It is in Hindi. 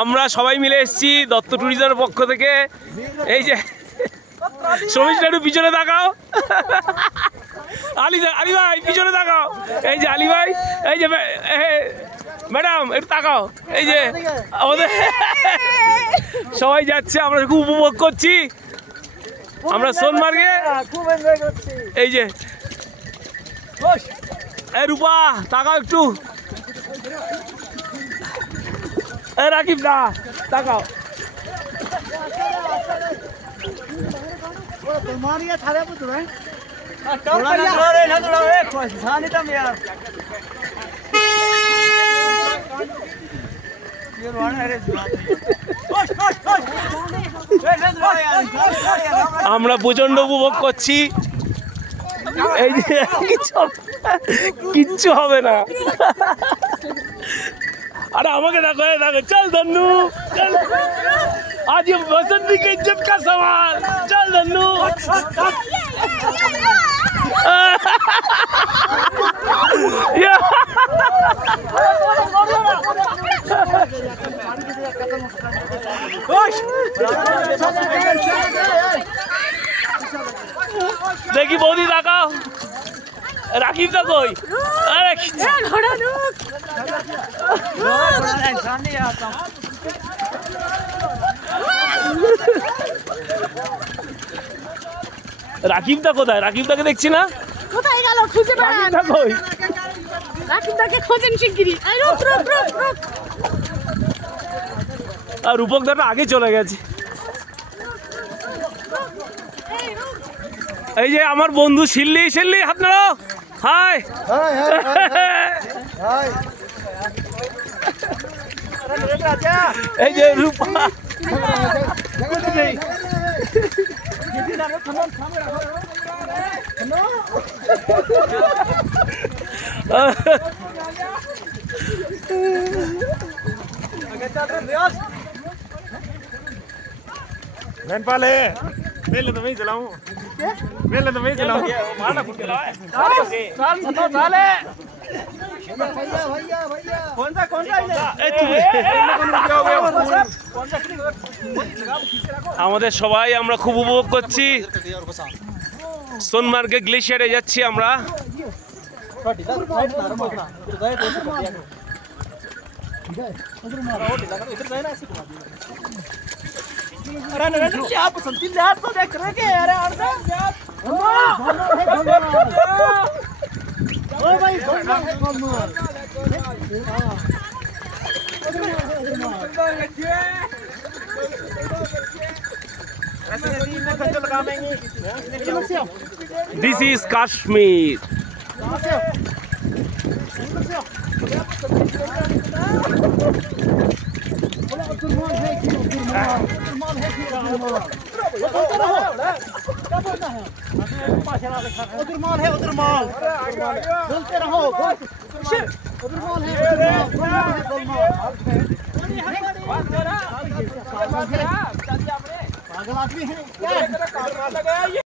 আমরা সবাই মিলে এসেছি দত্ত ট্যুরিজমের পক্ষ থেকে। এই যে সমীরটা একটু পিছনে তাকাও, আলী ভাই পিছনে তাকাও, এই যে আলী ভাই, এই যে ম্যাডাম একটু তাকাও, এই যে আমাদের সবাই যাচ্ছে, আমরা খুব উপভোগ করছি। আমরা সোনমার্গে এই যে রূপা তাকাও একটু, রাকিব দা তাকাও। আমরা প্রচন্ড উপভোগ করছি। এই যে কিচ্ছু হবে না। अरे আমাকে দেখো, দেখো, चल धन्नू चल, आज ये बसंती की इज्जत का सवाल, चल धन्नू। देखी बौदी ताकाओ, राकीब दा कोई, अरे রাকিবদা কোথায়? রাকিবদাকে দেখছি না, কোথায় গেল? খুঁজে পান। রাকিবদা কই? রাকিবদাকে খোঁজেন শিগগিরই। এই রুক রুক রুক রুক। আর রূপক দাটা আগে চলে গেছে। এই যে আমার বন্ধু শিল্লি, শিল্লি হাত নাড়ো, হাই হাই। এই যে রূপা, मैं पाले मेले तो मैं ही चलाऊं, मेले तो मैं ही चलाऊं। আমাদের সবাই আমরা খুব উপভোগ করছি। সোনমার্গে গ্লেশিয়ারে যাচ্ছি আমরা। This is Kashmir. उधर माल है, उधर माल बोलते रहो, उधर माल है, पागल आदमी है।